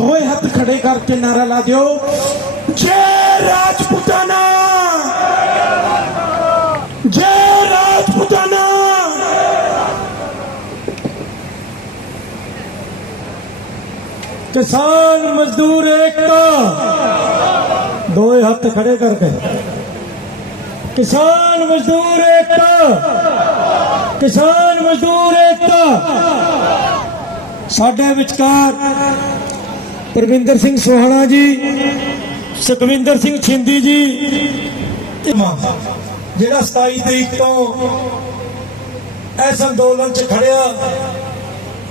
ਦੋਏ ਹੱਥ ਖੜੇ ਕਰਕੇ ਨਾਰਾ ਲਾ ਦਿਓ। ਜੈ ਰਾਜਪੂਤਾਨਾ। ਜੈ ਰਾਜਪੂਤਾਨਾ। ਕਿਸਾਨ ਮਜ਼ਦੂਰ ਏਕਤਾ। ਦੋਏ ਹੱਥ ਖੜੇ ਕਰਕੇ। ਕਿਸਾਨ ਮਜ਼ਦੂਰ ਏਕਤਾ। ਕਿਸਾਨ ਮਜ਼ਦੂਰ ਏਕਤਾ। ਸਾਡੇ ਵਿਚਕਾਰ ਪ੍ਰਵਿੰਦਰ ਸਿੰਘ ਸੋਹਣਾ ਜੀ ਸੁਖਵਿੰਦਰ ਸਿੰਘ ਛਿੰਦੀ ਜੀ। ਤੇ ਮਾਂ, ਜਿਹੜਾ 27 ਤਰੀਕ ਤੋਂ ਇਸ ਅੰਦੋਲਨ 'ਚ ਖੜਿਆ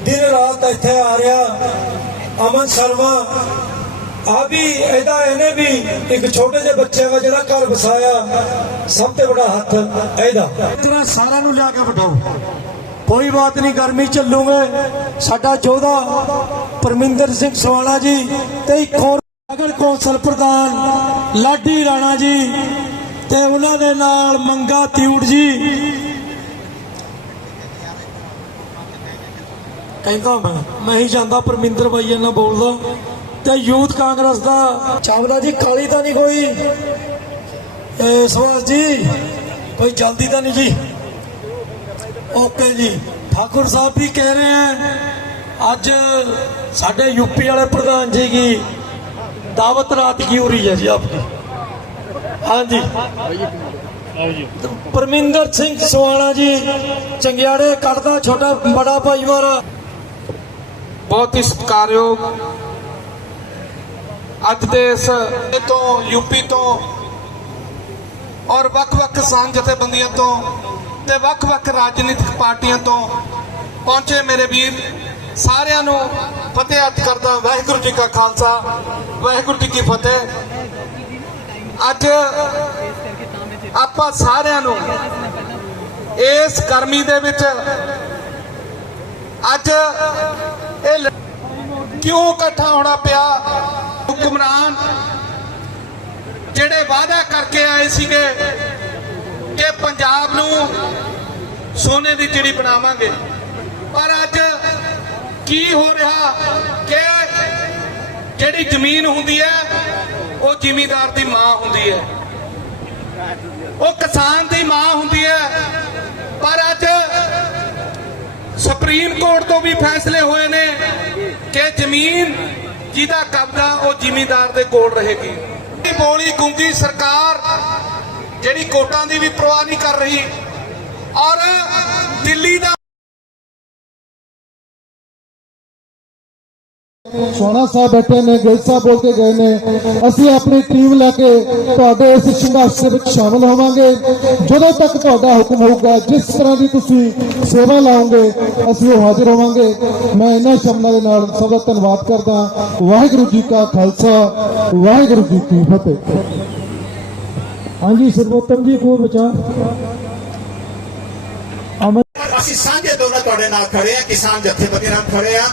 ਦਿਨ ਰਾਤ ਇੱਥੇ ਆ ਰਿਹਾ ਅਮਨ ਸ਼ਰਮਾ ਆ ਵੀ ਇਹਦਾ ਇਹਨੇ ਵੀ ਇੱਕ ਛੋਟੇ ਜਿਹੇ ਬੱਚੇ ਦਾ ਜਿਹੜਾ ਘਰ ਵਸਾਇਆ ਸਭ ਤੋਂ ਵੱਡਾ ਹੱਥ ਇਹਦਾ। ਜਿਹੜਾ ਸਾਰਿਆਂ ਨੂੰ ਲਿਆ ਕੇ ਬਿਠਾਓ। ਕੋਈ ਬਾਤ ਨਹੀਂ, ਗਰਮੀ ਚੱਲੂਗੇ ਸਾਡਾ ਯੋਧਾ ਪਰਮਿੰਦਰ ਸਿੰਘ ਸਵਾਲਾ ਜੀ ਤੇ ਇੱਕ ਹੋਰ ਨਗਰ ਕੌਂਸਲ ਪ੍ਰਧਾਨ ਲਾਡੀ ਰਾਣਾ ਜੀ ਤੇ ਉਹਨਾਂ ਦੇ ਨਾਲ ਮੰਗਾ ਤਿਊੜ ਜੀ। ਕਹਿੰਦਾ, ਮੈਂ ਮੈਂ ਹੀ ਜਾਂਦਾ ਪਰਮਿੰਦਰ ਬਾਈ ਨਾਲ ਬੋਲਦਾ ਤੇ ਯੂਥ ਕਾਂਗਰਸ ਦਾ ਚਾਵਲਾ ਜੀ, ਕਾਲੀ ਤਾਂ ਨਹੀਂ ਕੋਈ? ਇਹ ਸੁਭਾਸ਼ ਜੀ, ਕੋਈ ਜਲਦੀ ਤਾਂ ਨਹੀਂ ਜੀ। ਓਕੇ ਜੀ। ਠਾਕੁਰ ਸਾਹਿਬ ਵੀ ਕਹਿ ਰਹੇ ਆ, ਅੱਜ ਸਾਡੇ ਯੂਪੀ ਵਾਲੇ ਪ੍ਰਧਾਨ ਜੀ ਕੀ ਦਾਵਤ ਰਾਤ ਕੀ ਹੋ ਰਹੀ ਹੈ ਜੀ ਆਪਕੀ? ਹਾਂਜੀ। ਪਰਮਿੰਦਰ ਸਿੰਘ ਸਵਾਣਾ ਜੀ, ਚੰਗਿਆੜੇ ਕੱਢਦਾ ਛੋਟਾ ਬੜਾ ਭਾਈ ਮਾਰਾ। ਬਹੁਤ ਹੀ ਸਤਿਕਾਰਯੋਗ। ਅੱਜ ਦੇ ਇਸ ਤੋਂ ਯੂਪੀ ਤੋਂ ਔਰ ਵੱਖ-ਵੱਖ ਸਾਂਝ ਜਥੇਬੰਦੀਆਂ ਤੋਂ ਤੇ ਵੱਖ-ਵੱਖ ਰਾਜਨੀਤਿਕ ਪਾਰਟੀਆਂ ਤੋਂ ਪਹੁੰਚੇ ਮੇਰੇ ਵੀਰ, ਸਾਰਿਆਂ ਨੂੰ ਫਤਿਹ ਅਰਜ਼ ਕਰਦਾ ਵਾਹਿਗੁਰੂ ਜੀ ਕਾ ਖਾਲਸਾ, ਵਾਹਿਗੁਰੂ ਜੀ ਕੀ ਫਤਿਹ। ਅੱਜ ਆਪਾਂ ਸਾਰਿਆਂ ਨੂੰ ਇਸ ਗਰਮੀ ਦੇ ਵਿੱਚ ਅੱਜ ਇਹ ਕਿਉਂ ਇਕੱਠਾ ਹੋਣਾ ਪਿਆ? ਹੁਕਮਰਾਨ ਜਿਹੜੇ ਵਾਅਦਾ ਕਰਕੇ ਆਏ ਸੀਗੇ ਕਿ ਪੰਜਾਬ ਨੂੰ ਸੋਨੇ ਦੀ ਚਿੜੀ ਬਣਾਵਾਂਗੇ, ਪਰ ਅੱਜ ਕੀ ਹੋ ਰਿਹਾ ਕਿ ਜਿਹੜੀ ਜ਼ਮੀਨ ਹੁੰਦੀ ਹੈ, ਉਹ ਜ਼ਿਮੀਦਾਰ ਦੀ ਮਾਂ ਹੁੰਦੀ ਹੈ। ਉਹ ਕਿਸਾਨ ਦੀ ਮਾਂ ਹੁੰਦੀ ਹੈ, ਪਰ ਅੱਜ ਸੁਪਰੀਮ ਕੋਰਟ ਤੋਂ ਵੀ ਫੈਸਲੇ ਹੋਏ ਨੇ ਕਿ ਜ਼ਮੀਨ ਜਿਹਦਾ ਕਬਜ਼ਾ ਉਹ ਜ਼ਿਮੀਂਦਾਰ ਦੇ ਕੋਲ ਰਹੇਗੀ। ਬੋਲੀ ਗੁੰਗੀ ਸਰਕਾਰ ਜਿਹੜੀ ਕੋਟਾਂ ਦੀ ਵੀ ਪਰਵਾਹ ਨਹੀਂ ਕਰ ਰਹੀ। ਔਰ ਦਿੱਲੀ ਦਾ ਸੋਨਾ ਸਾਹਿਬ ਬੈਠੇ ਨੇ ਗਿੱਲ ਸਾਹਿਬ ਬੋਲ ਕੇ ਗਏ ਨੇ। ਅਸੀਂ ਆਪਣੀ ਟੀਮ ਲੈ ਕੇ ਤੁਹਾਡੇ ਇਸ ਸੰਘਰਸ਼ ਵਿੱਚ ਸ਼ਾਮਲ ਹੋਵਾਂਗੇ। ਜਦੋਂ ਤੱਕ ਤੁਹਾਡਾ ਹੁਕਮ ਹੋਊਗਾ, ਜਿਸ ਤਰ੍ਹਾਂ ਦੀ ਤੁਸੀਂ ਸੇਵਾ ਲਾਓਗੇ, ਅਸੀਂ ਉਹ ਹਾਜ਼ਰ ਹੋਵਾਂਗੇ। ਮੈਂ ਇਹਨਾਂ ਸ਼ਬਦਾਂ ਦੇ ਨਾਲ ਸਭ ਦਾ ਧੰਨਵਾਦ ਕਰਦਾ। ਵਾਹਿਗੁਰੂ ਜੀ ਕਾ ਖਾਲਸਾ, ਵਾਹਿਗੁਰੂ ਜੀ ਕੀ ਫਤਿਹ। ਹਾਂਜੀ ਸਰਵੋਤਮ ਜੀ ਕੋਈ ਵਿਚਾਰ ਅਮਰ ਅਸੀਂ ਸਾਂਝੇ ਤੌਰ ਨਾਲ ਤੁਹਾਡੇ ਨਾਲ ਖੜੇ ਆ ਕਿਸਾਨ ਜਥੇਬੰਦੀ ਨਾਲ ਖੜੇ ਆ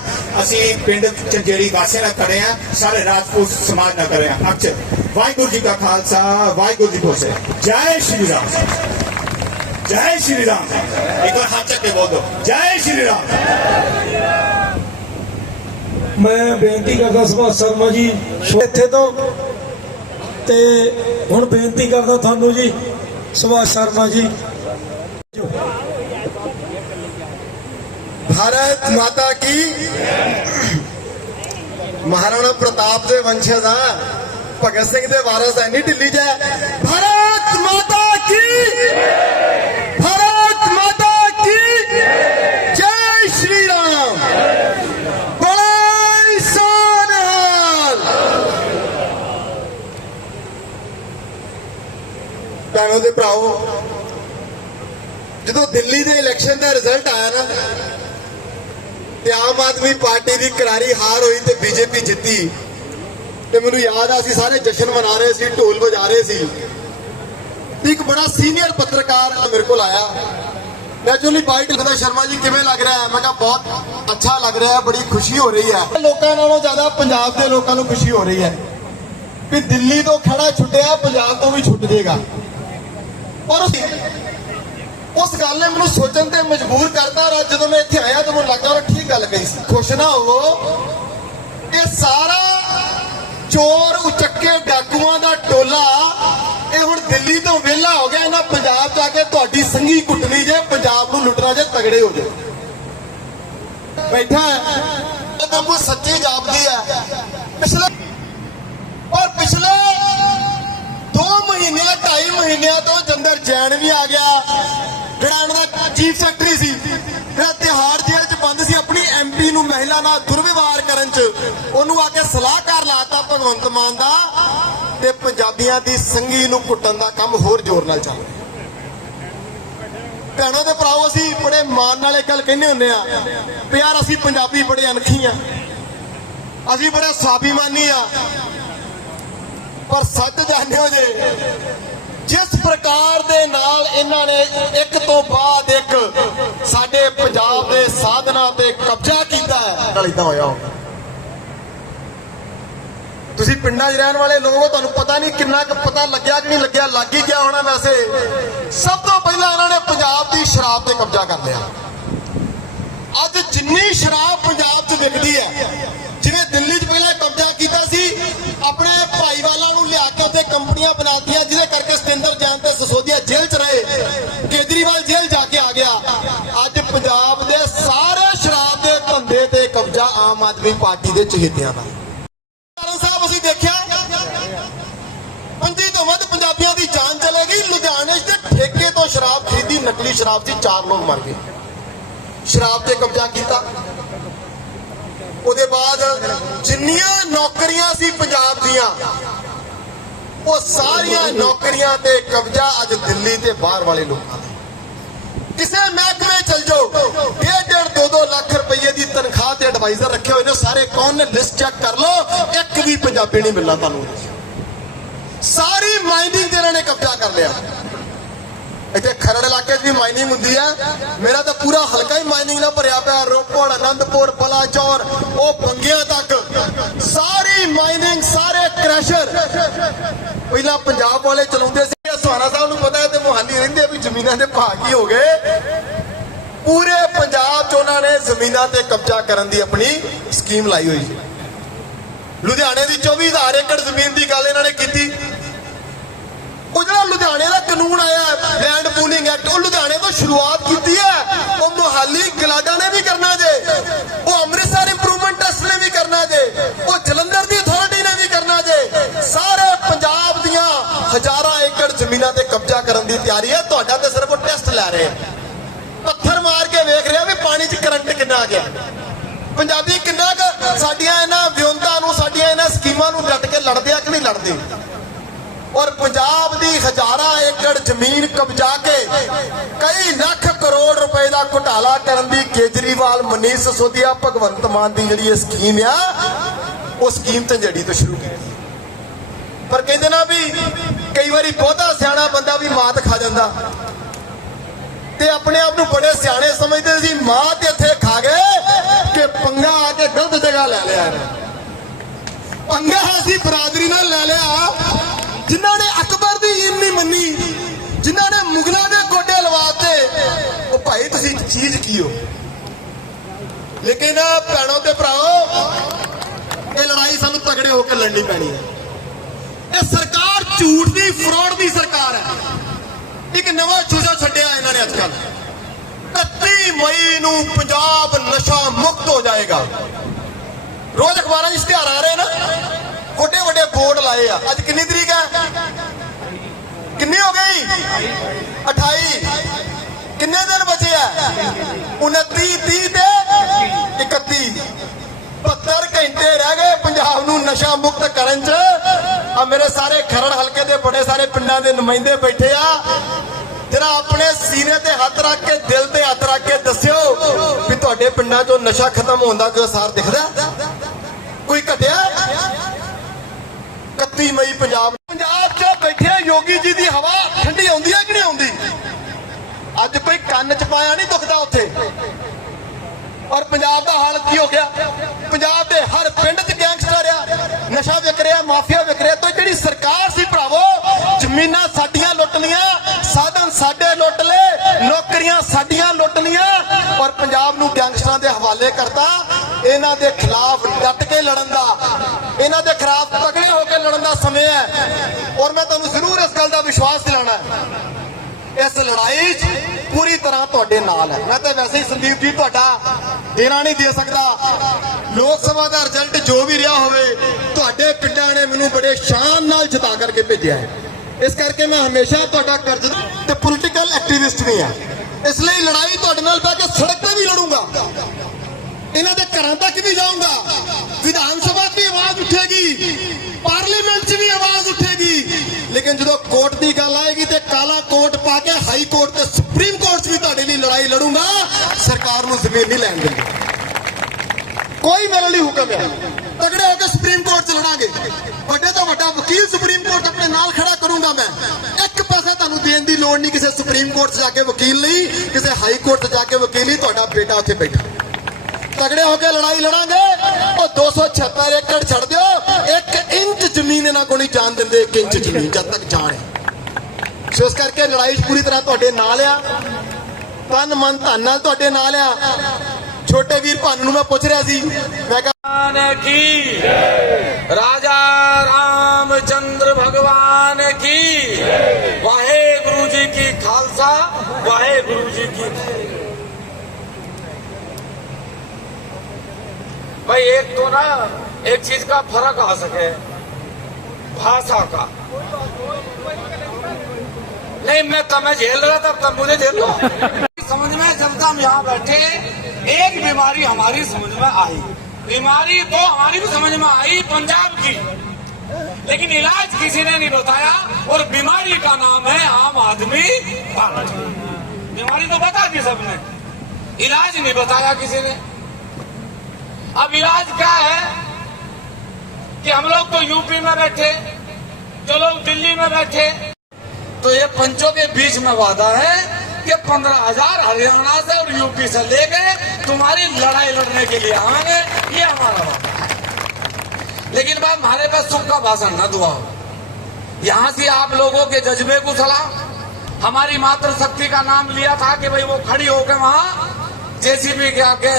ਅਸੀਂ ਪਿੰਡ ਚੰਜੇੜੀ ਵਾਸੀਆਂ ਨਾਲ ਖੜੇ ਆ ਸਾਰੇ ਰਾਜਪੂਤ ਸਮਾਜ ਨਾਲ ਖੜੇ ਆ ਅੱਛਾ ਵਾਹਿਗੁਰੂ ਜੀ ਕਾ ਖਾਲਸਾ ਵਾਹਿਗੁਰੂ ਜੀ ਕੀ ਫਤਿਹ ਜੈ ਸ਼੍ਰੀ ਰਾਮ ਜੈ ਸ਼੍ਰੀ ਰਾਮ ਇੱਕ ਵਾਰ ਹੱਥ ਚੱਕ ਕੇ ਬੋਲ ਦੋ ਜੈ ਸ਼੍ਰੀ ਰਾਮ ਮੈਂ ਬੇਨਤੀ ਕਰਦਾ ਸੁਭਾਸ਼ ਸ਼ਰਮਾ ਜੀ ਇੱਥੇ ਤੋਂ ਤੇ ਹੁਣ ਬੇਨਤੀ ਕਰਦਾ ਤੁਹਾਨੂੰ ਜੀ, ਸੁਭਾਸ਼ ਸ਼ਰਮਾ ਜੀ। ਭਾਰਤ ਮਾਤਾ ਕੀ? ਮਹਾਰਾਣਾ ਪ੍ਰਤਾਪ ਦੇ ਵੰਸ਼ਜ ਆ। ਭਗਤ ਸਿੰਘ ਦੇ ਵਾਰਸ ਐ ਨਹੀਂ ਢਿੱਲੀ ਜੈ। ਭਾਰਤ ਮਾਤਾ ਕੀ ਭਾਰਤ ਮਾਤਾ ਕੀ ਜੈ ਸ਼੍ਰੀ ਰਾਮ ਬੋਲੇ ਸੋਨਹਾਲ ਭੈਣੋ ਤੇ ਭਰਾਓ, ਜਦੋਂ ਦਿੱਲੀ ਦੇ ਇਲੈਕਸ਼ਨ ਦਾ ਰਿਜ਼ਲਟ ਆਇਆ ਨਾ, ਤੇ ਆਮ ਆਦਮੀ ਪਾਰਟੀ ਦੀ ਕਰਾਰੀ ਹਾਰ ਹੋਈ ਤੇ ਬੀਜੇਪੀ ਜਿੱਤੀ। ਤੇ ਮੈਨੂੰ ਯਾਦ ਆ, ਅਸੀਂ ਸਾਰੇ ਜਸ਼ਨ ਮਨਾ ਰਹੇ ਸੀ, ਢੋਲ ਵਜਾ ਰਹੇ ਸੀ। ਇੱਕ ਬੜਾ ਸੀਨੀਅਰ ਪੱਤਰਕਾਰ ਮੇਰੇ ਕੋਲ ਆਇਆ। ਨੈਚੁਰਲੀ ਬਾਈਟ ਲਿਖਦਾ ਸ਼ਰਮਾ ਜੀ, ਕਿਵੇਂ ਲੱਗ ਰਿਹਾ ਹੈ? ਮੈਂ ਕਿਹਾ, ਬਹੁਤ ਅੱਛਾ ਲੱਗ ਰਿਹਾ ਹੈ, ਬੜੀ ਖੁਸ਼ੀ ਹੋ ਰਹੀ ਹੈ। ਲੋਕਾਂ ਨਾਲੋਂ ਜ਼ਿਆਦਾ ਪੰਜਾਬ ਦੇ ਲੋਕਾਂ ਨੂੰ ਖੁਸ਼ੀ ਹੋ ਰਹੀ ਹੈ ਕਿ ਦਿੱਲੀ ਤੋਂ ਖੜਾ ਛੁੱਟਿਆ, ਪੰਜਾਬ ਤੋਂ ਵੀ ਛੁੱਟ ਜਾਏਗਾ। ਪਰ ਉਸ- ਗੱਲ ਨੇ ਮੈਨੂੰ ਸੋਚਣ ਤੇ ਮਜਬੂਰ ਕਰਤਾ ਔਰ ਜਦੋਂ ਮੈਂ ਇੱਥੇ ਆਇਆ ਤਾਂ ਮੈਨੂੰ ਲੱਗਾ ਉਹ ਠੀਕ ਗੱਲ ਕਹੀ ਸੀ। ਖੁਸ਼ ਨਾ ਹੋਵੋ। ਇਹ ਸਾਰਾ ਚੋਰ ਉਚੱਕੇ ਡਾਕੂਆਂ ਦਾ ਟੋਲਾ, ਇਹ ਹੁਣ ਦਿੱਲੀ ਤੋਂ ਵਿਹਲਾ ਹੋ ਗਿਆ, ਇਹਨਾਂ ਪੰਜਾਬ ਜਾ ਕੇ ਤੁਹਾਡੀ ਸੰਗੀ ਕੁੱਟਣੀ ਜੇ, ਪੰਜਾਬ ਨੂੰ ਲੁੱਟਣਾ ਜੇ, ਤਗੜੇ ਹੋ ਜਾਓ। ਬੈਠਾ ਹੈ। ਬੰਬੂ ਸੱਚੀ ਜਾਪਦੀ ਹੈ। ਪਿਛਲੇ ਔਰ ਪਿਛਲੇ 2 ਮਹੀਨੇ 2.5 ਮਹੀਨਿਆਂ ਤੋਂ ਜੰਦਰ ਜੈਨ ਵੀ ਆ ਗਿਆ। ਜਿਹੜਾ ਇਹਨਾਂ ਦਾ ਚੀਫ ਸੈਕਟਰੀ ਸੀ। ਜਿਹੜਾ ਤਿਹਾੜ ਜੇਲ੍ਹ 'ਚ ਬੰਦ ਸੀ, ਆਪਣੀ ਐਮਪੀ ਨੂੰ ਮਹਿਲਾ ਨਾਲ ਦੁਰਵਿਵਹਾਰ ਕਰਨ 'ਚ। ਉਹਨੂੰ ਆ ਕੇ ਸਲਾਹਕਾਰ ਲਾਤਾ ਭਗਵੰਤ ਮਾਨ ਦਾ ਤੇ ਪੰਜਾਬੀਆਂ ਦੀ ਸੰਗੀ ਨੂੰ ਕੁੱਟਣ ਦਾ ਕੰਮ ਹੋਰ ਜ਼ੋਰ ਨਾਲ ਚੱਲ ਰਿਹਾ। ਭੈਣੋ ਤੇ ਭਰਾਓ, ਅਸੀਂ ਬੜੇ ਮਾਣ ਨਾਲ ਇਹ ਗੱਲ ਕਹਿੰਦੇ ਹੁੰਦੇ ਆ ਵੀ ਯਾਰ ਅਸੀਂ ਪੰਜਾਬੀ ਬੜੇ ਅਨਖੀ ਆ। ਅਸੀਂ ਬੜੇ ਸਵਾਭੀਮਾਨੀ ਆ। ਪਰ ਸੱਚ ਜਾਣਿਓ ਜੇ, ਜਿਸ ਪ੍ਰਕਾਰ ਦੇ ਨਾਲ ਇਹਨਾਂ ਨੇ ਇੱਕ ਤੋਂ ਬਾਅਦ ਇੱਕ ਸਾਡੇ ਪੰਜਾਬ ਦੇ ਸਾਧਨਾਂ ਤੇ ਕਬਜ਼ਾ ਕੀਤਾ ਹੈ। ਨਾਲ ਇਦਾਂ ਹੋਇਆ ਤੁਸੀਂ ਪਿੰਡਾਂ 'ਚ ਰਹਿਣ ਵਾਲੇ ਲੋਕੋ ਤੁਹਾਨੂੰ ਪਤਾ ਨਹੀਂ ਕਿੰਨਾ ਕੁ ਪਤਾ ਲੱਗਿਆ ਕਿ ਨਹੀਂ ਲੱਗਿਆ, ਲੱਗ ਹੀ ਗਿਆ ਹੋਣਾ ਵੈਸੇ। ਸਭ ਤੋਂ ਪਹਿਲਾਂ ਇਹਨਾਂ ਨੇ ਪੰਜਾਬ ਦੀ ਸ਼ਰਾਬ ਤੇ ਕਬਜ਼ਾ ਕਰ ਲਿਆ। ਅੱਜ ਜਿੰਨੀ ਸ਼ਰਾਬ ਪੰਜਾਬ 'ਚ ਵਿਕਦੀ ਹੈ, ਜਿਵੇਂ ਦਿੱਲੀ 'ਚ ਪਹਿਲਾਂ ਕਬਜ਼ਾ ਕੀਤਾ ਸੀ ਆਪਣੇ ਭਾਈਵਾਲਾਂ ਨੂੰ ਲਿਆ ਕੇ ਉੱਥੇ ਕੰਪਨੀਆਂ ਬਣਾਤੀਆਂ, ਜਿਹਦੇ ਕਰਕੇ ਸਤਿੰਦਰ ਜੈਨ ਤੇ ਸਸੋਦੀਆ ਜੇਲ੍ਹ 'ਚ ਰਹੇ। ਕੇਜਰੀਵਾਲ ਜੇਲ੍ਹ ਜਾ ਕੇ ਆ ਗਿਆ। ਅੱਜ ਪੰਜਾਬ ਦੇ ਸਾਰੇ ਸ਼ਰਾਬ ਦੇ ਧੰਦੇ ਤੇ ਕਬਜ਼ਾ ਆਮ ਆਦਮੀ ਪਾਰਟੀ ਦੇ ਚਹੇਤਿਆਂ ਦਾ। ਕਾਰਨ ਸਾਹਿਬ, ਅਸੀਂ ਦੇਖਿਆ, ਪੰਜੀ ਤੋਂ ਵੱਧ ਪੰਜਾਬੀਆਂ ਦੀ ਜਾਨ ਚਲੇ ਗਈ। ਲੁਧਿਆਣੇ 'ਚ ਠੇਕੇ ਤੋਂ ਸ਼ਰਾਬ ਖਰੀਦੀ, ਨਕਲੀ ਸ਼ਰਾਬ ਸੀ, ਚਾਰ ਲੋਕ ਮਰ ਗਏ। ਸ਼ਰਾਬ ਤੇ ਕਬਜ਼ਾ ਕੀਤਾ। ਉਹਦੇ ਬਾਅਦ ਜਿੰਨੀਆਂ ਨੌਕਰੀਆਂ ਸੀ ਪੰਜਾਬ ਦੀਆਂ, ਉਹ ਸਾਰੀਆਂ ਨੌਕਰੀਆਂ ਤੇ ਕਬਜ਼ਾ ਅੱਜ ਦਿੱਲੀ ਤੇ ਬਾਹਰ ਵਾਲੇ ਲੋਕਾਂ ਦਾ। ਕਿਸੇ ਮਹਿਕਮੇ ਚਲ ਜਾਓ ਡੇਢ ਡੇਢ ਦੋ ਦੋ ਲੱਖ ਰੁਪਏ ਦੀ ਤਨਖਾਹ ਤੇ ਐਡਵਾਈਜ਼ਰ ਰੱਖੇ ਹੋਏ ਨੇ, ਸਾਰੇ ਕੌਣ ਨੇ? ਲਿਸਟ ਚੈੱਕ ਕਰ ਲਓ, ਇੱਕ ਵੀ ਪੰਜਾਬੀ ਨਹੀਂ ਮਿਲਣਾ ਤੁਹਾਨੂੰ। ਸਾਰੀ ਮਾਈਨਿੰਗ ਤੇ ਇਹਨਾਂ ਨੇ ਕਬਜ਼ਾ ਕਰ ਲਿਆ। ਇੱਥੇ ਖਰੜ ਇਲਾਕੇ 'ਚ ਵੀ ਮਾਈਨਿੰਗ ਹੁੰਦੀ ਹੈ ਮੇਰਾ ਤਾਂ ਪੂਰਾ ਹਲਕਾ ਹੀ ਮਾਈਨਿੰਗ ਨਾਲ ਭਰਿਆ ਪਿਆ, ਰੋਪੜ ਆਨੰਦਪੁਰ ਬਲਾਚੌਰ, ਉਹ ਬੰਗਿਆਂ ਤੱਕ। ਸਾਰੀ ਮਾਈਨਿੰਗ ਸਾਰੇ ਕ੍ਰੈਸ਼ਰ ਪਹਿਲਾਂ ਪੰਜਾਬ ਵਾਲੇ ਚਲਾਉਂਦੇ ਸੀ ਸੁਹਾਣਾ ਸਾਹਿਬ ਨੂੰ ਪਤਾ ਹੈ ਤੇ ਮੁਹਾਲੀ ਰਹਿੰਦੇ ਵੀ ਜ਼ਮੀਨਾਂ ਦੇ ਭਾਅ ਕੀ ਹੋ ਗਏ। ਪੂਰੇ ਪੰਜਾਬ 'ਚ ਉਹਨਾਂ ਨੇ ਜ਼ਮੀਨਾਂ ਤੇ ਕਬਜ਼ਾ ਕਰਨ ਦੀ ਆਪਣੀ ਸਕੀਮ ਲਾਈ ਹੋਈ। ਸੀ ਲੁਧਿਆਣੇ ਦੀ 24000 ਏਕੜ ਜ਼ਮੀਨ ਦੀ ਗੱਲ ਇਹਨਾਂ ਨੇ ਕੀਤੀ। ਉਹ ਜਿਹੜਾ ਲੁਧਿਆਣੇ ਦਾ ਕਾਨੂੰਨ ਆਇਆ ਲੈਂਡ ਪੂਲਿੰਗ ਐਕਟ ਉਹ ਲੁਧਿਆਣੇ ਤੋਂ ਸ਼ੁਰੂਆਤ ਕੀਤੀ ਹੈ। ਉਹ ਮੁਹਾਲੀ ਗਲਾਡਾ ਨੇ ਵੀ ਕਰਨਾ ਜੇ। ਉਹ ਅੰਮ੍ਰਿਤਸਰ ਇੰਪਰੂਵਮੈਂਟ ਟਰਸਟ ਨੇ ਵੀ ਕਰਨਾ ਜੇ। ਉਹ ਜਲੰਧਰ ਦੀ ਅਥਾਰਟੀ ਨੇ ਵੀ ਕਰਨਾ ਜੇ। ਸਾਰੇ ਪੰਜਾਬ ਦੀਆਂ ਹਜ਼ਾਰਾਂ ਏਕੜ ਜ਼ਮੀਨਾਂ ਤੇ ਕਬਜ਼ਾ ਕਰਨ ਦੀ ਤਿਆਰੀ ਹੈ। ਤੁਹਾਡਾ ਤੇ ਸਿਰਫ ਉਹ ਟੈਸਟ ਲੈ ਰਹੇ ਪੱਥਰ ਮਾਰ ਕੇ ਵੇਖ ਰਿਹਾ ਵੀ ਪਾਣੀ 'ਚ ਕਰੰਟ ਕਿੰਨਾ ਆ ਗਿਆ। ਪੰਜਾਬੀ ਕਿੰਨਾ ਕੁ ਸਾਡੀਆਂ ਇਹਨਾਂ ਵਿਉਂਤਾਂ ਨੂੰ, ਸਾਡੀਆਂ ਇਹਨਾਂ ਸਕੀਮਾਂ ਨੂੰ ਡਟ ਕੇ ਲੜਦੇ ਆ ਕਿ ਨਹੀਂ ਲੜਦੇ? ਔਰ ਪੰਜਾਬ ਦੀ ਹਜ਼ਾਰਾਂ ਏਕੜ ਜ਼ਮੀਨ ਕਬਜ਼ਾ ਕੇ ਕਈ ਲੱਖ ਕਰੋੜ ਰੁਪਏ ਦਾ ਘੁਟਾਲਾ ਕਰਨ ਦੀ ਕੇਜਰੀਵਾਲ, ਮਨੀਸ਼ ਸਿਸੋਦੀਆ, ਭਗਵੰਤ ਮਾਨ ਦੀ ਜਿਹੜੀ ਇਹ ਸਕੀਮ ਆ, ਉਹ ਸਕੀਮ ਤੇ ਜੜੀ ਤੋਂ ਸ਼ੁਰੂ ਕੀਤੀ। ਪਰ ਕਹਿੰਦੇ ਨਾ ਵੀ ਕਈ ਵਾਰੀ ਬਹੁਤਾ ਸਿਆਣਾ ਬੰਦਾ ਵੀ ਮਾਤ ਖਾ ਜਾਂਦਾ। ਤੇ ਆਪਣੇ ਆਪ ਨੂੰ ਬੜੇ ਸਿਆਣੇ ਸਮਝਦੇ ਸੀ ਮਾਂ ਤੇ ਇੱਥੇ ਖਾ ਗਏ ਕਿ ਪੰਗਾ ਆ ਕੇ ਗਲਤ ਜਗ੍ਹਾ ਲੈ ਲਿਆ ਪੰਗਾ ਅਸੀਂ ਬਰਾਦਰੀ ਨਾਲ ਲੈ ਲਿਆ। ਜਿਨ੍ਹਾਂ ਨੇ ਅਕਬਰ ਦੀ ਈਨ ਨਹੀਂ ਮੰਨੀ, ਜਿਨ੍ਹਾਂ ਨੇ ਮੁਗਲਾਂ ਦੇ ਗੋਡੇ ਲਵਾਤੇ, ਉਹ ਭਾਈ ਤੁਸੀਂ ਚੀਜ਼ ਕੀ ਹੋ? ਲੇਕਿਨ ਭੈਣੋ ਤੇ ਭਰਾਓ, ਇਹ ਲੜਾਈ ਸਾਨੂੰ ਤਗੜੇ ਹੋ ਕੇ ਲੜਨੀ ਪੈਣੀ ਹੈ। ਇਹ ਸਰਕਾਰ ਝੂਠ ਦੀ, ਫਰੋਡ ਦੀ ਸਰਕਾਰ ਹੈ। ਇੱਕ ਨਵਾਂ ਚੂਜਾ ਛੱਡਿਆ ਇਹਨਾਂ ਨੇ ਅੱਜ ਕੱਲ 31 ਮਈ ਨੂੰ ਪੰਜਾਬ ਨਸ਼ਾ ਮੁਕਤ ਹੋ ਜਾਏਗਾ। ਰੋਜ਼ ਅਖਬਾਰਾਂ 'ਚ ਇਸ਼ਤਿਹਾਰ ਆ ਰਹੇ ਨਾ। ਵੱਡੇ ਵੱਡੇ ਬੋਰਡ ਲਾਏ ਆ। ਅੱਜ ਕਿੰਨੀ ਤਰੀਕ ਹੈ? ਕਿੰਨੀ ਹੋ ਗਈ? 28 ਕਿੰਨੇ ਦਿਨ ਬਚੇ ਆ? 29 30 ਤੇ 31 72 ਘੰਟੇ ਰਹਿ ਗਏ ਪੰਜਾਬ ਨੂੰ ਨਸ਼ਾ ਮੁਕਤ ਕਰਨ 'ਚ। ਆ ਮੇਰੇ ਸਾਰੇ ਖਰੜ ਹਲਕੇ ਦੇ ਬੜੇ ਸਾਰੇ ਪਿੰਡਾਂ ਦੇ ਨੁਮਾਇੰਦੇ ਬੈਠੇ ਆ। ਜਰਾ ਆਪਣੇ ਸੀਨੇ ਤੇ ਹੱਥ ਰੱਖ ਕੇ, ਦਿਲ ਤੇ ਹੱਥ ਰੱਖ ਕੇ ਦੱਸਿਓ ਵੀ ਤੁਹਾਡੇ ਪਿੰਡਾਂ 'ਚੋਂ ਨਸ਼ਾ ਖਤਮ ਹੋਣ ਦਾ ਕੋਈ ਅਸਾਰ ਦਿਖਦਾ? ਕੋਈ ਘਟਿਆ? 31 ਮਈ ਪੰਜਾਬ। ਪੰਜਾਬ 'ਚ ਬੈਠੇ ਯੋਗੀ ਜੀ ਦੀ ਹਵਾ ਠੰਡੀ ਆਉਂਦੀ ਹੈ ਕਿ ਨਹੀਂ ਆਉਂਦੀ? ਅੱਜ ਕੋਈ ਕੰਨ 'ਚ ਪਾਇਆ ਨਹੀਂ ਦੁਖਦਾ ਉੱਥੇ। ਔਰ ਪੰਜਾਬ ਦਾ ਹਾਲ ਕੀ ਹੋ ਗਿਆ? ਪੰਜਾਬ ਦੇ ਹਰ ਪਿੰਡ 'ਚ ਗੈਂਗਸਟਰ ਆ, ਨਸ਼ਾ ਵਿਕ ਰਿਹਾ, ਮਾਫੀਆ ਵਿਕ ਰਿਹਾ। ਤੋਂ ਜਿਹੜੀ ਸਰਕਾਰ ਸੀ ਭਰਾਵੋ, ਜ਼ਮੀਨਾਂ ਸਾਡੀਆਂ ਲੁੱਟ ਲੀਆਂ ਸਾਧਨ ਸਾਡੇ ਲੁੱਟ ਲਏ, ਨੌਕਰੀਆਂ ਸਾਡੀਆਂ ਲੁੱਟ ਲੀਆਂ ਔਰ ਪੰਜਾਬ ਨੂੰ ਗੈਂਗਸਟਰਾਂ ਦੇ ਹਵਾਲੇ ਕਰਤਾ, ਇਹਨਾਂ ਦੇ ਖਿਲਾਫ ਡਟ ਕੇ ਲੜਨ ਦਾ। ਇਹਨਾਂ ਦੇ ਖਿਲਾਫ ਤਗੜੇ ਹੋ ਕੇ ਲੜਨ ਦਾ ਸਮਾਂ ਹੈ। ਔਰ ਮੈਂ ਤੁਹਾਨੂੰ ਜ਼ਰੂਰ ਇਸ ਗੱਲ ਦਾ ਵਿਸ਼ਵਾਸ ਦਿਲਾਣਾ ਇਸ ਲੜਾਈ 'ਚ ਪੂਰੀ ਤਰ੍ਹਾਂ ਤੁਹਾਡੇ ਨਾਲ ਹੈ। ਮੈਂ ਤਾਂ ਵੈਸੇ ਹੀ ਸੰਦੀਪ ਜੀ ਤੁਹਾਡਾ ਦੇਣਾ ਨਹੀਂ ਦੇ ਸਕਦਾ। ਲੋਕ ਸਭਾ ਦਾ ਰਿਜ਼ਲਟ ਜੋ ਵੀ ਰਿਹਾ ਹੋਵੇ, ਤੁਹਾਡੇ ਪਿੰਡਾਂ ਨੇ ਮੈਨੂੰ ਬੜੇ ਸ਼ਾਨ ਨਾਲ ਜਿਤਾ ਕਰਕੇ ਭੇਜਿਆ ਹੈ। ਇਸ ਕਰਕੇ ਮੈਂ ਹਮੇਸ਼ਾ ਤੁਹਾਡਾ ਕਰਜ਼ ਤੇ ਪੋਲੀਟੀਕਲ ਐਕਟਿਵਿਸਟ ਵੀ ਹਾਂ। ਇਸ ਲਈ ਲੜਾਈ ਤੁਹਾਡੇ ਨਾਲ ਬਹਿ ਕੇ ਸੜਕ ਤੇ ਵੀ ਲੜੂੰਗਾ। ਇਹਨਾਂ ਦੇ ਘਰਾਂ ਤੱਕ ਵੀ ਜਾਊਂਗਾ। ਵਿਧਾਨ ਸਭਾ 'ਚ ਆਵਾਜ਼ ਉੱਠੇਗੀ, ਪਾਰਲੀਮੈਂਟ 'ਚ ਵੀ ਆਵਾਜ਼ ਉੱਠੇਗੀ। ਲੇਕਿਨ ਜਦੋਂ ਕੋਰਟ ਦੀ ਗੱਲ ਆਏਗੀ ਤੇ ਕਾਲਾ ਕੋਰਟ ਪਾ ਕੇ ਹਾਈ ਕੋਰਟ ਤੇ ਸੁਪਰੀਮ ਕੋਰਟ 'ਚ ਵੀ ਤੁਹਾਡੇ ਲਈ ਲੜਾਈ ਲੜੂੰਗਾ, ਸਰਕਾਰ ਨੂੰ ਜ਼ਮੀਨ ਨਹੀਂ ਲੈਣ ਦਿੰਦੀ। ਕੋਈ ਮੇਰੇ ਲਈ ਹੁਕਮ ਹੈ ਤਗੜੇ ਹੋ ਕੇ ਸੁਪਰੀਮ ਕੋਰਟ 'ਚ ਲੜਾਂਗੇ। ਵੱਡੇ ਤੋਂ ਵੱਡਾ ਵਕੀਲ ਸੁਪਰੀਮ ਕੋਰਟ ਆਪਣੇ ਨਾਲ ਖੜਾ ਕਰੂੰਗਾ ਮੈਂ। ਇੱਕ ਪੈਸਾ ਤੁਹਾਨੂੰ ਦੇਣ ਦੀ ਲੋੜ ਨਹੀਂ ਕਿਸੇ ਸੁਪਰੀਮ ਕੋਰਟ 'ਚ ਜਾ ਕੇ ਵਕੀਲ ਨਹੀਂ ਕਿਸੇ ਹਾਈ ਕੋਰਟ 'ਚ ਜਾ ਕੇ ਵਕੀਲ ਨਹੀਂ ਤੁਹਾਡਾ ਬੇਟਾ ਉੱਥੇ ਬੈਠਾ। ਤਗੜੇ ਹੋ ਕੇ ਲੜਾਈ ਲੜਾਂਗੇ। ਉਹ 276 ਏਕੜ ਛੱਡ ਦਿਓ। 1 ਇੰਚ ਜ਼ਮੀਨ ਇਹਨਾਂ ਕੋਲ ਨਹੀਂ ਜਾਣ ਦਿੰਦੇ 1 ਇੰਚ ਜ਼ਮੀਨ ਜਦ ਤੱਕ ਜਾਣ ਹੈ। ਸੋ ਇਸ ਕਰਕੇ ਲੜਾਈ ਪੂਰੀ ਤਰ੍ਹਾਂ ਤੁਹਾਡੇ ਨਾਲ ਆ। ਤਨ ਮਨ ਧਨ ਨਾਲ ਤੁਹਾਡੇ ਨਾਲ ਆ। ਛੋਟੇ ਵੀਰ ਭਾਨ ਨੂੰ ਮੈਂ ਪੁੱਛ ਰਿਹਾ ਸੀ ਮੈਂ ਕਿਹਾ भगवान की राजा रामचंद्र भगवान की वाहे गुरु जी की खालसा वाहे गुरु जी की भाई एक तो ना एक चीज का फर्क आ सके भाषा का नहीं मैं तब मैं झेल रहा था तब मुझे झेल लो समझ में जब तक हम यहाँ बैठे एक बीमारी हमारी समझ में आई। बीमारी तो हमारी भी समझ में आई, पंजाब की। लेकिन इलाज किसी ने नहीं बताया और बीमारी का नाम है आम आदमी पार्टी बीमारी तो बता दी सबने। इलाज नहीं बताया किसी ने। अब इलाज क्या है कि हम लोग तो यूपी में बैठे, जो लोग दिल्ली में बैठे तो ये पंचों के बीच में वादा है कि पंद्रह हज़ार हरियाणा से और यूपी से ले गए तुम्हारी लड़ाई लड़ने के लिए आएँगे ये हमारा वादा है। लेकिन बाप, हमारे पास सुख का भाषण न दुआ यहाँ से आप लोगों के जज्बे को सलाम हमारी मातृशक्ति का नाम लिया था कि भाई वो खड़ी होकर वहाँ जेसीबी के आगे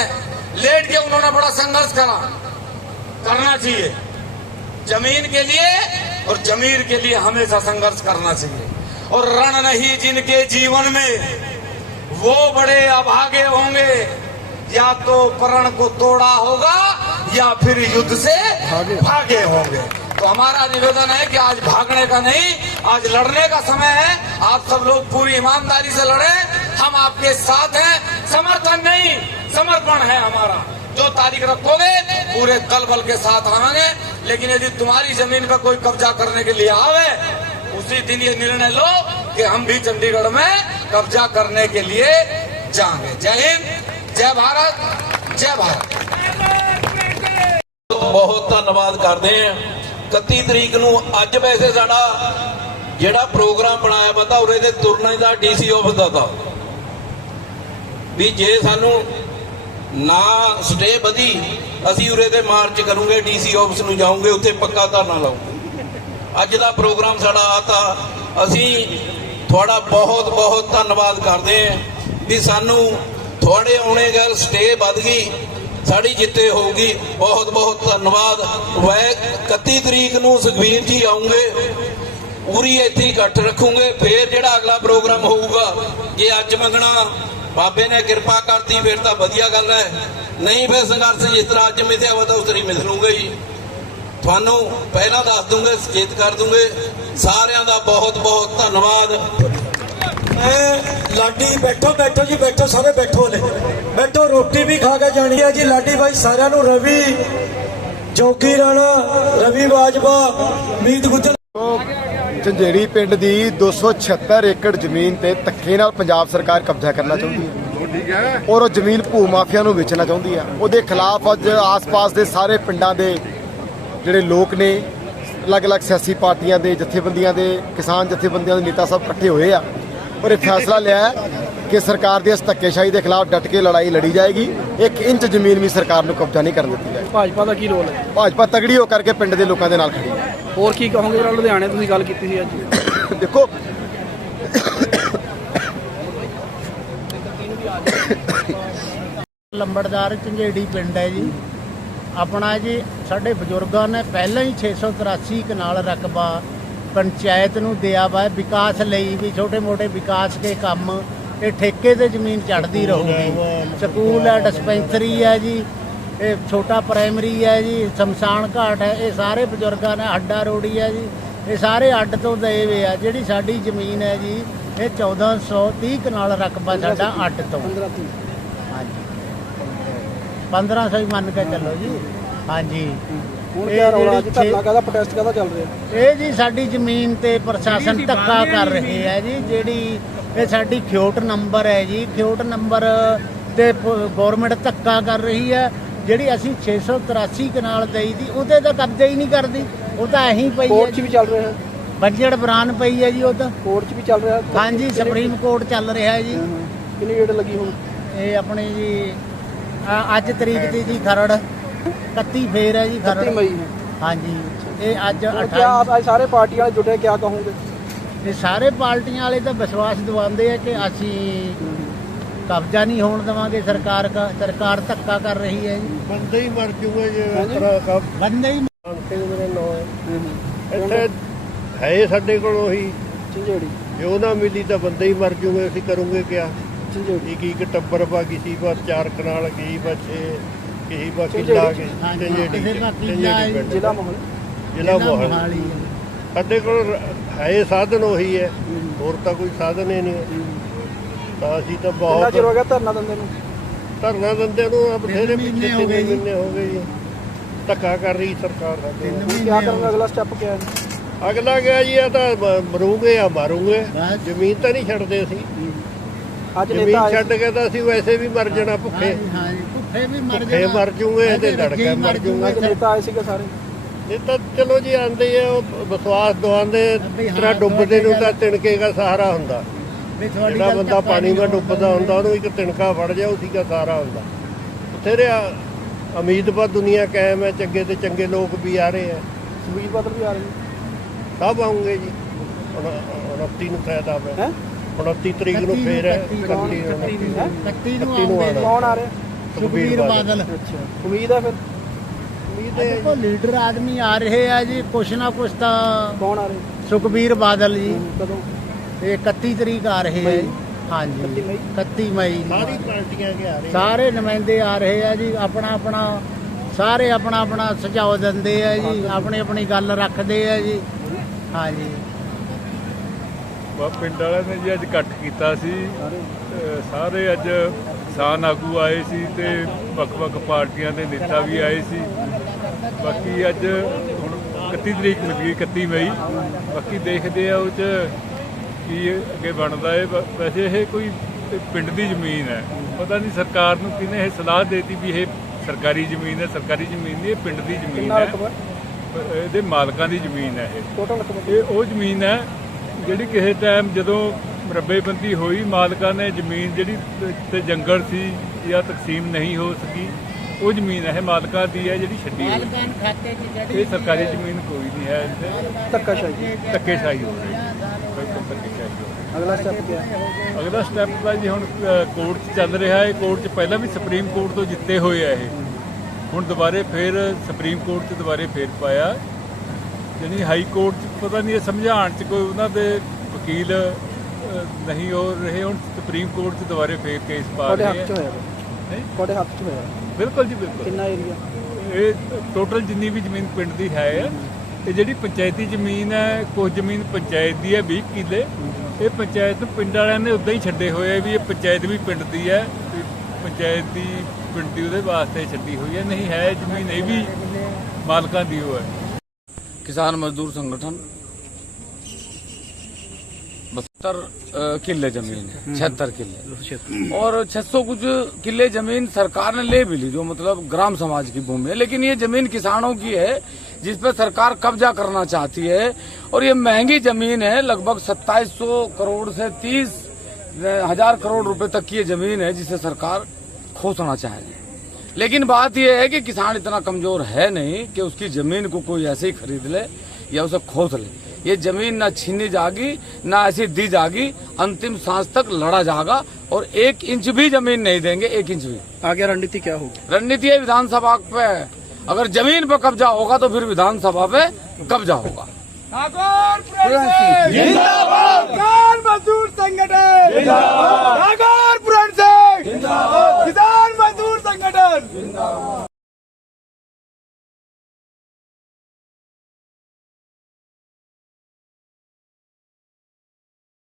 लेट के उन्होंने बड़ा संघर्ष करा। करना चाहिए। ज़मीन के लिए और जमीर के लिए हमेशा संघर्ष करना चाहिए। और रण नहीं जिनके जीवन में वो बड़े अभागे होंगे। या तो प्रण को तोड़ा होगा या फिर युद्ध से भागे। होंगे। तो हमारा निवेदन है कि आज भागने का नहीं आज लड़ने का समय है। आप सब लोग पूरी ईमानदारी से लड़े। हम आपके साथ हैं। समर्थन नहीं समर्पण है हमारा। जो तारीख रखोगे पूरे दल बल के साथ आएँगे। लेकिन यदि तुम्हारी ज़मीन पर कोई कब्जा करने के लिए आवे उसी दिन ये निर्णय लो कि हम भी चंडीगढ़ में कब्जा करने के लिए जाएंगे जय हिंद जय भारत जय भारत ਬਹੁਤ ਧੰਨਵਾਦ ਕਰਦੇ ਆ 31 ਤਰੀਕ ਨੂੰ ਅੱਜ ਵੈਸੇ ਸਾਡਾ ਜਿਹੜਾ ਪ੍ਰੋਗਰਾਮ ਬਣਾਇਆ ਬੰਦਾ ਉਰੇ ਦੇ ਤੁਰਨੇ ਦਾ ਡੀਸੀ ਆਫਿਸ ਦਾ ਤਾ ਵੀ ਜੇ ਸਾਨੂੰ ਨਾ ਸਟੇ ਵਧੀ ਅਸੀਂ ਉਰੇ ਤੇ ਮਾਰਚ ਕਰੂਗੇ ਡੀਸੀ ਆਫਿਸ ਨੂੰ ਜਾਊਂਗੇ ਉੱਥੇ ਪੱਕਾ ਧਰਨਾ ਲਾਉਂਗੇ ਅੱਜ ਦਾ ਪ੍ਰੋਗਰਾਮ ਸਾਡਾ ਆਤਾ ਅਸੀਂ ਤੁਹਾਡਾ ਬਹੁਤ ਬਹੁਤ ਧੰਨਵਾਦ ਕਰਦੇ ਹਾਂ ਵੀ ਸਾਨੂੰ ਤੁਹਾਡੇ ਆਉਣੇ ਗੱਲ ਸਟੇ ਵੱਧ ਗਈ, ਸਾਡੀ ਜਿੱਤੇ ਹੋਊਗੀ। ਬਹੁਤ ਬਹੁਤ ਧੰਨਵਾਦ। ਵੈ 31 ਤਰੀਕ ਨੂੰ ਸੁਖਵੀਰ ਜੀ ਆਉਂਗੇ, ਪੂਰੀ ਇੱਥੇ ਇਕੱਠ ਰੱਖੂਗੇ, ਫੇਰ ਜਿਹੜਾ ਅਗਲਾ ਪ੍ਰੋਗਰਾਮ ਹੋਊਗਾ, ਜੇ ਅੱਜ ਮੰਗਣਾ, ਬਾਬੇ ਨੇ ਕਿਰਪਾ ਕਰਤੀ, ਫਿਰ ਤਾਂ ਵਧੀਆ ਗੱਲ ਹੈ। ਨਹੀਂ ਫਿਰ ਸੰਘਰਸ਼ ਜਿਸ ਤਰ੍ਹਾਂ ਅੱਜ ਮਿਥਿਆ ਵਾ ਤਾਂ ਉਸ ਤਰੀ ਮਿਥ ਲੂੰਗਾ ਜੀ। ਤੁਹਾਨੂੰ ਪਹਿਲਾਂ ਦੱਸ ਦੂੰਗੇ ਸੁਚੇਤ ਕਰ ਦੂੰਗੇ। ਸਾਰਿਆਂ ਦਾ ਬਹੁਤ ਬਹੁਤ ਧੰਨਵਾਦ। ਮੈਂ ਲਾਡੀ ਬੈਠੋ ਬੈਠੋ ਜੀ ਬੈਠੋ ਸਾਰੇ ਬੈਠੋ ਲੈ ਬੈਠੋ ਰੋਟੀ ਵੀ ਖਾ ਕੇ ਜਾਣੀ ਹੈ ਜੀ। ਲਾਡੀ ਭਾਈ ਸਾਰਿਆਂ ਨੂੰ ਰਵੀ ਜੋਗੀ ਰਾਣਾ ਰਵੀ ਬਾਜਵਾ ਮੀਤ ਗੁੱਜਰ। ਝੰਜੇੜੀ ਪਿੰਡ ਦੀ 276 ਏਕੜ ਜ਼ਮੀਨ ਤੇ ਧੱਕੇ ਨਾਲ ਪੰਜਾਬ ਸਰਕਾਰ ਕਬਜ਼ਾ ਕਰਨਾ ਚਾਹੁੰਦੀ ਹੈ। ਔਰ ਉਹ ਜ਼ਮੀਨ ਭੂ ਮਾਫੀਆ ਨੂੰ ਵੇਚਣਾ ਚਾਹੁੰਦੀ ਹੈ। ਉਹਦੇ ਖਿਲਾਫ ਅੱਜ ਆਸ-ਪਾਸ ਦੇ ਸਾਰੇ ਪਿੰਡਾਂ ਦੇ ਜਿਹੜੇ ਲੋਕ ਨੇ ਅਲੱਗ-ਅਲੱਗ ਸਿਆਸੀ ਪਾਰਟੀਆਂ ਦੇ ਜਥੇਬੰਦੀਆਂ ਦੇ ਕਿਸਾਨ ਜਥੇਬੰਦੀਆਂ ਦੇ ਨੇਤਾ ਸਭ ਇਕੱਠੇ ਹੋਏ ਆ। ਔਰ ਇਹ ਫੈਸਲਾ ਲਿਆ ਹੈ ਕਿ ਸਰਕਾਰ ਦੀ ਇਸ ਧੱਕੇਸ਼ਾਹੀ ਦੇ ਖਿਲਾਫ ਡਟ ਕੇ ਲੜਾਈ ਲੜੀ ਜਾਏਗੀ। ਇੱਕ ਇੰਚ ਜ਼ਮੀਨ ਵੀ ਸਰਕਾਰ ਨੂੰ ਕਬਜ਼ਾ ਨਹੀਂ ਕਰਨ ਦਿੱਤੀ ਜਾਏਗੀ। ਭਾਜਪਾ ਦਾ ਕੀ ਰੋਲ ਹੈ? ਭਾਜਪਾ ਤਗੜੀ ਹੋ ਕਰਕੇ ਪਿੰਡ ਦੇ ਲੋਕਾਂ ਦੇ ਨਾਲ ਖੜੀ ਹੈ। ਹੋਰ ਕੀ ਕਹੋਗੇ ਜਿਹੜਾ ਲੁਧਿਆਣੇ ਤੁਸੀਂ ਗੱਲ ਕੀਤੀ ਸੀ ਅੱਜ? ਦੇਖੋ ਲੰਬੜਦਾਰ ਝੰਜੇੜੀ ਪਿੰਡ ਹੈ ਜੀ। ਆਪਣਾ ਜੀ ਸਾਡੇ ਬਜ਼ੁਰਗਾਂ ਨੇ ਪਹਿਲਾਂ ਹੀ 683 ਕਨਾਲ ਰਕਬਾ ਪੰਚਾਇਤ ਨੂੰ ਦਿਆ ਵਾ ਵਿਕਾਸ ਲਈ ਵੀ ਛੋਟੇ ਮੋਟੇ ਵਿਕਾਸ ਕੇ ਕੰਮ ਇਹ ਠੇਕੇ ਤੇ ਜ਼ਮੀਨ ਚੜਦੀ ਰਹੂਗੀ। ਸਕੂਲ ਹੈ ਡਿਸਪੈਂਸਰੀ ਹੈ ਜੀ ਇਹ ਛੋਟਾ ਪ੍ਰਾਇਮਰੀ ਹੈ ਜੀ ਸ਼ਮਸ਼ਾਨ ਘਾਟ ਹੈ ਇਹ ਸਾਰੇ ਬਜ਼ੁਰਗਾਂ ਨੇ ਹੱਡਾ ਰੋੜੀ ਹੈ ਜੀ ਇਹ ਸਾਰੇ ਅੱਡ ਤੋਂ ਦਏ ਵੇ ਆ ਜਿਹੜੀ ਸਾਡੀ ਜ਼ਮੀਨ ਹੈ ਜੀ ਇਹ 1430 ਕਨਾਲ ਰਕਬਾ ਸਾਡਾ ਅੱਡ ਤੋਂ। 15 ਤੀਹ। ਹਾਂਜੀ 1500 ਹੀ ਮੰਨ ਕੇ ਚੱਲੋ ਜੀ। ਹਾਂਜੀ। ਹੁਣ ਇਹ ਕਿਆ ਰੌਲਾ ਅੱਜ ਜਿਹੜੀ ਧਰਨਾ ਕਾਹਦਾ ਪ੍ਰੋਟੈਸਟ ਕਾਹਦਾ ਚੱਲ ਰਿਹਾ? ਇਹ ਜੀ ਸਾਡੀ ਜ਼ਮੀਨ ਤੇ ਪ੍ਰਸ਼ਾਸਨ ਧੱਕਾ ਕਰ ਰਹੇ ਹੈ ਜੀ ਜਿਹੜੀ ਇਹ ਸਾਡੀ ਖਿਓਟ ਨੰਬਰ ਹੈ ਜੀ ਖਿਓਟ ਨੰਬਰ ਤੇ ਗਵਰਨਮੈਂਟ ਧੱਕਾ ਕਰ ਰਹੀ ਹੈ। ਜਿਹੜੀ ਅਸੀਂ 683 ਕਨਾਲ ਦੇਈ ਦੀ ਉਹਦੇ ਤਾਂ ਕਬਜ਼ਾ ਹੀ ਨਹੀਂ ਕਰਦੀ। ਉਹ ਤਾਂ ਐਂ ਪਈ ਹੈ ਕੋਰਟ 'ਚ ਵੀ ਚੱਲ ਰਿਹਾ। ਹੈ ਬੱਜਟ ਬਰਾਨ ਪਈ ਹੈ ਜੀ ਉਹ ਤਾਂ। ਕੋਰਟ 'ਚ ਵੀ ਚੱਲ ਰਿਹਾ। ਹਾਂਜੀ ਸੁਪਰੀਮ ਕੋਰਟ ਚੱਲ ਰਿਹਾ ਹੈ ਜੀ। ਕਿੰਨੀ ਡੇਟ ਲੱਗੀ ਹੁਣ? ਇਹ ਆਪਣੀ ਜੀ ਅ- ਅੱਜ ਤਰੀਕ ਤੇ ਜੀ ਖਰੜ। 31 ਫੇਰ ਹੈ ਜੀ 31 ਖਰੜ ਮਈ ਨੂੰ। ਹਾਂਜੀ। ਇਹ ਅੱਜ 28 ਅੱਜ ਸਾਰੇ ਪਾਰਟੀਆਂ ਵਾਲੇ ਜੁਟੇ ਕਿਆ ਕਹੋਗੇ? ਇਹ ਸਾਰੇ ਪਾਰਟੀਆਂ ਵਾਲੇ ਤਾਂ ਵਿਸ਼ਵਾਸ ਦਿਵਾਉਂਦੇ ਆ ਕਿ ਅਸੀਂ ਕਬਜ਼ਾ ਨਹੀਂ ਹੋਣ ਦੇਵਾਂਗੇ ਸਰਕਾਰ ਦਾ ਸਰਕਾਰ ਧੱਕਾ ਕਰ ਰਹੀ ਹੈ ਜੀ। ਬੰਦੇ ਹੀ ਮਰ ਜੂਗੇ ਜੇ ਹਾਂਜੀ। ਬੰਦੇ ਹੀ ਮੇਰੇ ਨਾਂ ਹੈ। ਇੱਥੇ ਹੈ ਸਾਡੇ ਕੋਲ ਉਹੀ। ਝੰਜੇੜੀ। ਜੋ ਨਾ ਮਿਲੀ ਤਾਂ ਬੰਦੇ ਹੀ ਮਰ ਜੂਗੇ ਅਸੀਂ ਕਰੂਗੇ ਕਿਆ? ਝੰਜੇੜੀ ਇੱਕ ਇੱਕ ਟੱਬਰ ਪਾ ਕਿਸੇ ਪਾ ਚਾਰ ਕਨਾਲ ਗਈ ਬਾ ਛੇ ਕਿਸੇ ਪਾ ਝੰਜੇੜੀ ਕਿੱਲਾ ਕੇ ਹੈ, ਪਿੰਡ। ਜ਼ਿਲ੍ਹਾ ਮੋਹਲ। ਜ਼ਿਲ੍ਹਾ ਮੋਹਾਲੀ। ਸਾਡੇ ਕੋਲ ਹੈ ਸਾਧਨ ਉਹੀ ਹੈ ਹੋਰ ਤਾਂ ਕੋਈ ਸਾਧਨ ਹੀ ਨਹੀਂ। ਤਾਂ ਅਸੀਂ ਤਾਂ ਕਿੰਨਾ ਚਿਰ ਹੋ ਬਹੁਤ ਗਿਆ ਧਰਨਾ ਦਿੰਦੇ ਨੂੰ? ਧਰਨਾ ਦਿੰਦੇ ਨੂੰ ਆ ਬਥੇਰੇ ਪਿੱਛੇ ਹੋ ਗਏ ਜੀ। ਮਹੀਨੇ ਹੋ ਗਏ ਜੀ। ਧੱਕਾ ਕਰ ਰਹੀ ਸਰਕਾਰ ਸਾਡੇ ਅਗਲਾ ਸਟੈਪ ਕਿਆ ਹੈ? ਅਗਲਾ ਗਿਆ ਜੀ ਇਹ ਤਾਂ ਮਰੂਗੇ ਆ ਮਾਰੂਗੇ। ਜ਼ਮੀਨ ਤਾਂ ਨਹੀਂ ਛੱਡਦੇ ਅਸੀਂ। ਅੱਜ ਨੇਤਾ ਜ਼ਮੀਨ ਆਏ ਛੱਡ ਕੇ ਤਾਂ ਅਸੀਂ ਵੈਸੇ ਵੀ ਮਰ ਜਾਣਾ ਭੁੱਖੇ। ਹਾਂਜੀ ਹਾਂਜੀ ਭੁੱਖੇ ਵੀ ਮਰ ਭੁੱਖੇ ਜਾਣਾ। ਮਰ ਜੂਗੇ ਤੇ ਇਹਦੇ ਲੜ ਕੇ ਬੱਚੇ ਮਰ ਜੂਗੇ। ਅੱਜ ਨੇਤਾ ਆਏ ਸੀਗੇ ਸਾਰੇ। ਇਹ ਤਾਂ ਚਲੋ ਜੀ ਆਂਦੇ ਆ ਉਹ ਵਿਸ਼ਵਾਸ ਦਵਾਉਂਦੇ ਵੀ ਹਾਂ, ਤੇਰਾ ਡੁੱਬਦੇ ਨੂੰ ਤਾਂ ਤੁਹਾਡੀ ਤਿਣਕੇ ਦਾ ਸਹਾਰਾ ਹੁੰਦਾ। ਵੀ ਤੁਹਾਡੀ ਜਿਹੜਾ ਗੱਲ ਬੰਦਾ ਤਾਂ ਪਾਣੀ ਵਿੱਚ ਨਹੀਂ ਡੁੱਬਦਾ ਹੁੰਦਾ ਉਹਨੂੰ ਇੱਕ ਤਿਣਕਾ ਫੜ ਜਾ ਉਸੇ ਦਾ ਸਹਾਰਾ ਹੁੰਦਾ। ਬਥੇਰੇ ਆ- ਉਮੀਦ ਪਰ ਦੁਨੀਆ ਕਾਇਮ ਹੈ ਚੰਗੇ ਤੇ ਚੰਗੇ ਲੋਕ ਵੀ ਆ ਰਹੇ ਆ। ਸੁਖਬੀਰ ਬਾਦਲ ਵੀ ਆ ਰਹੇ ਸਭ ਆਉਂਗੇ ਜੀ। 29 ਨੂੰ ਫਾਇਦਾ ਹੈ ਹੈ? 29 ਤਰੀਕ ਨੂੰ ਫੇਰ ਹੈ 31 31 ਨੂੰ ਨੂੰ 29 ਹੈਂ? 31 ਨੂੰ 31 ਨੂੰ ਆਉਂਦੇ ਆਉਣਾ। ਕੌਣ ਆ ਰਿਹਾ? ਸੁਖਬੀਰ ਬਾਦਲ। ਅੱਛਾ। ਉਮੀਦ ਹੈ ਫਿਰ? ਉਮੀਦ ਹੈ ਦੇਖੋ ਲੀਡਰ ਆਦਮੀ ਆ ਰਹੇ ਆ ਜੀ ਕੁਛ ਨਾ ਕੁਛ ਤਾਂ ਕੌਣ ਆ ਰਹੇ? ਸੁਖਬੀਰ ਬਾਦਲ ਜੀ। ਕਦੋਂ? ਇਹ 31 ਤਰੀਕ ਆ ਰਹੇ ਆ ਜੀ। ਹਾਂਜੀ। 31 ਮਈ? 31 ਮਈ ਨੂੰ। ਸਾਰੀ ਪਾਰਟੀਆਂ ਕੇ ਆ ਰਹੇ ਸਾਰੇ ਨੁਮਾਇੰਦੇ ਆ ਰਹੇ ਆ ਜੀ। ਆਪਣਾ ਆਪਣਾ ਸਾਰੇ ਆਪਣਾ ਆਪਣਾ ਸੁਝਾਅ ਦਿੰਦੇ ਆ ਜੀ। ਆਪਣੀ ਆਪਣੀ ਗੱਲ ਰੱਖਦੇ ਆ ਜੀ। ਹਾਂਜੀ। ਵਾ ਪਿੰਡ ਵਾਲਿਆਂ ਨੇ ਜੀ ਅੱਜ ਇਕੱਠ ਕੀਤਾ ਸੀ। ਸਾਰੇ ਅੱਜ ਕਿਸਾਨ ਆਗੂ ਆਏ ਸੀ ਤੇ ਵੱਖ-ਵੱਖ ਪਾਰਟੀਆਂ ਦੇ ਨੇਤਾ ਵੀ ਆਏ ਸੀ। ਬਾਕੀ ਅੱਜ ਹੁਣ 31 ਤਰੀਕ ਮਿਲ ਗਈ 31 ਮਈ। ਬਾਕੀ ਦੇਖਦੇ ਆ ਉਹ ਚ ਕੀ ਅੱਗੇ ਬਣਦਾ ਹੈ ਵੈਸੇ ਇਹ ਕੋਈ ਪਿੰਡ ਦੀ ਜ਼ਮੀਨ ਹੈ। ਪਤਾ ਨਹੀਂ ਸਰਕਾਰ ਨੂੰ ਕਿਹਨੇ ਇਹ ਸਲਾਹ ਦੇਤੀ ਵੀ ਇਹ ਸਰਕਾਰੀ ਜ਼ਮੀਨ ਹੈ। ਸਰਕਾਰੀ ਜ਼ਮੀਨ ਨਹੀਂ ਇਹ ਪਿੰਡ ਦੀ ਜ਼ਮੀਨ ਹੈ। ਇਹਦੇ ਮਾਲਕਾਂ ਦੀ ਜ਼ਮੀਨ ਹੈ ਇਹ ਉਹ ਜ਼ਮੀਨ ਹੈ ਜਿਹੜੀ ਕਿਸੇ ਟਾਈਮ ਜਦੋਂ ਮਰੱਬੇਬੰਦੀ ਹੋਈ ਮਾਲਕਾਂ ਨੇ ਜ਼ਮੀਨ ਜਿਹੜੀ ਤੇ ਜੰਗਲ ਸੀ ਜਾਂ ਤਕਸੀਮ ਨਹੀਂ ਹੋ ਸਕੀ ਉਹ ਜ਼ਮੀਨ ਹੈ ਇਹ ਮਾਲਕਾਂ ਦੀ ਹੈ ਜਿਹੜੀ ਛੱਡੀ ਹੋਈ। ਇਹ ਸਰਕਾਰੀ ਜ਼ਮੀਨ ਕੋਈ ਨਹੀਂ ਹੈ ਇੱਥੇ। ਧੱਕਾਸ਼ਾਹੀ। ਧੱਕੇਸ਼ਾਹੀ ਹੋ ਰਹੀ ਹੈ। ਅਗਲਾ ਸਟੈਪ ਕਿਆ ਹੈ? ਅਗਲਾ ਸਟੈਪ ਤਾਂ ਜੀ ਹੁਣ ਕੋਰਟ 'ਚ ਚੱਲ ਰਿਹਾ ਹੈ। ਕੋਰਟ 'ਚ ਪਹਿਲਾਂ ਵੀ ਸੁਪਰੀਮ ਕੋਰਟ ਤੋਂ ਜਿੱਤੇ ਹੋਏ ਆ ਇਹ। ਹੁਣ ਦੁਬਾਰੇ ਫੇਰ ਸੁਪਰੀਮ ਕੋਰਟ 'ਚ ਦੁਬਾਰੇ ਫੇਰ ਪਾਇਆ। ਜਾਣੀ ਹਾਈ ਕੋਰਟ 'ਚ ਪਤਾ ਨਹੀਂ ਇਹ ਸਮਝਾਉਣ 'ਚ ਕੋਈ ਉਹਨਾਂ ਦੇ ਵਕੀਲ ਨਹੀਂ ਹੋ ਰਹੇ ਹੁਣ ਸੁਪਰੀਮ ਕੋਰਟ 'ਚ ਦੁਬਾਰੇ ਫੇਰ ਕੇਸ ਪਾ ਤੁਹਾਡੇ ਰਹੇ ਹੱਥ 'ਚ ਆ। ਹੋਇਆ ਵਾ। ਨਹੀਂ? ਤੁਹਾਡੇ ਹੱਥ 'ਚ ਹੋਇਆ? ਬਿਲਕੁਲ ਜੀ ਬਿਲਕੁਲ। ਕਿੰਨਾ ਏਰੀਆ ਇਹ ਟੋਟਲ ਜਿੰਨੀ ਵੀ ਜ਼ਮੀਨ ਪਿੰਡ ਦੀ ਹੈ ਇਹ ਜਿਹੜੀ ਪੰਚਾਇਤੀ ਜ਼ਮੀਨ ਹੈ ਕੁਝ ਜ਼ਮੀਨ ਪੰਚਾਇਤ ਦੀ ਹੈ 20 ਕਿੱਲੇ। ਇਹ ਪੰਚਾਇਤ ਨੂੰ ਪਿੰਡ ਵਾਲਿਆਂ ਨੇ ਉਦਾਂ ਹੀ ਛੱਡੇ ਹੋਏ ਆ ਵੀ ਇਹ ਪੰਚਾਇਤ ਵੀ ਪਿੰਡ ਦੀ ਹੈ ਵੀ ਪੰਚਾਇਤ ਦੀ ਪਿੰਡ ਦੀ ਉਹਦੇ ਵਾਸਤੇ ਛੱਡੀ ਹੋਈ ਹੈ ਨਹੀਂ ਹੈ ਜ਼ਮੀਨ ਇਹ ਵੀ ਮਾਲਕਾਂ ਦੀ ਉਹ ਹੈ। किसान मजदूर संगठन बहत्तर किले ज़मीन है छिहत्तर किले। और 600 कुछ किले ज़मीन सरकार ने ले भी ली जो मतलब ग्राम समाज की भूमि है। लेकिन ये ज़मीन किसानों की है जिस पर सरकार कब्जा करना चाहती है। और ये महँगी ज़मीन है लगभग 2700 करोड़ से 30 हज़ार करोड़ रुपए तक की ये ज़मीन है जिसे सरकार खोसना चाहेगी। लेकिन बात यह है कि किसान इतना कमज़ोर है नहीं कि उसकी ज़मीन को कोई ऐसे ही खरीद ले या उसे खोस ले। ये ज़मीन ना छीनी जाएगी ना ऐसी दी जाएगी अंतिम सांस तक लड़ा जाएगा और एक इंच भी ज़मीन नहीं देंगे एक इंच भी। आगे रणनीति क्या होगी? रणनीति है विधानसभा पे। अगर ज़मीन पर कब्जा होगा तो फिर विधानसभा पे कब्जा होगा। नागौर पुराण किसान मजदूर संगठन जिंदाबाद नागौर पुराण से किसान मजदूर संगठन जिंदाबाद